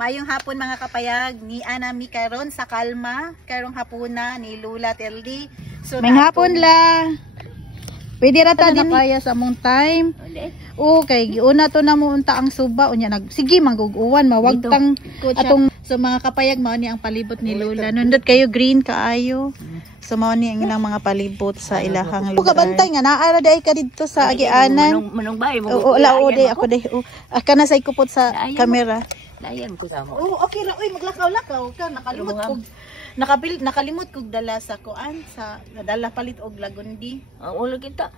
Mayong hapon mga kapayag ni Anami karon sa Kalma, karong hapuna ni Lula Teldi. So may hapon la. Pwede ra ta din kaya sa among time. Okay, giuna to na mo unta ang suba unya nag sige mangguguan mawagtang atong so mga kapayag mao ni ang palibot ni Lula. Nundot kayo green kaayo. So mao ni ang ilang mga palibot sa ilahang lugar. Pagabantay nga naara day ka didto sa agianan. Manong bay mo. Oo, lao day ako day. Kana say kupot sa camera. Layan ko sa mo. Oh, okay ra oy maglakaw-lakaw ka nakalimot kog dala sa kuan sa dala palit og lagundi. Ang ulo kita.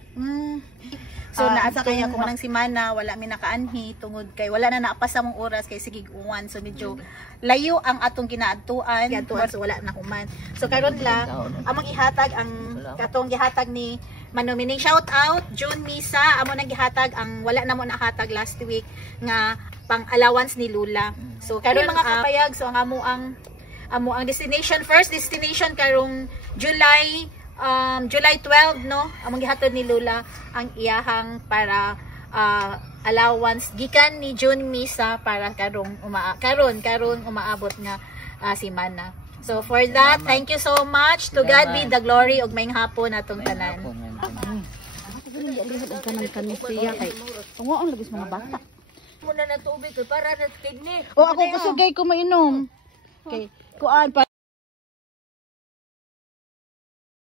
So naasa kaya ko nang simana wala mi nakaanhi tungod kay wala na naapasa mong oras kay sige uwan so medyo layo ang atong kinaadtuan so wala na kuman. So karon la among ihatag ang katong gihatag ni manomini shout out June Misa amo nang gihatag ang wala na mo nahatag last week nga pang allowance ni Lula. So karon mga kapayag so ang amo ang destination first destination karong July 12 no among gihatod ni Lula ang iyahang para allowance gikan ni June Misa para karong umaabot nga semana. So for that, thank you so much. To God be the glory ug maayong hapon atong tanan. Tungoon labis mga bata. Muna na tubig para na kidney. O ako kusugay ko mainom. Okay, kuan pa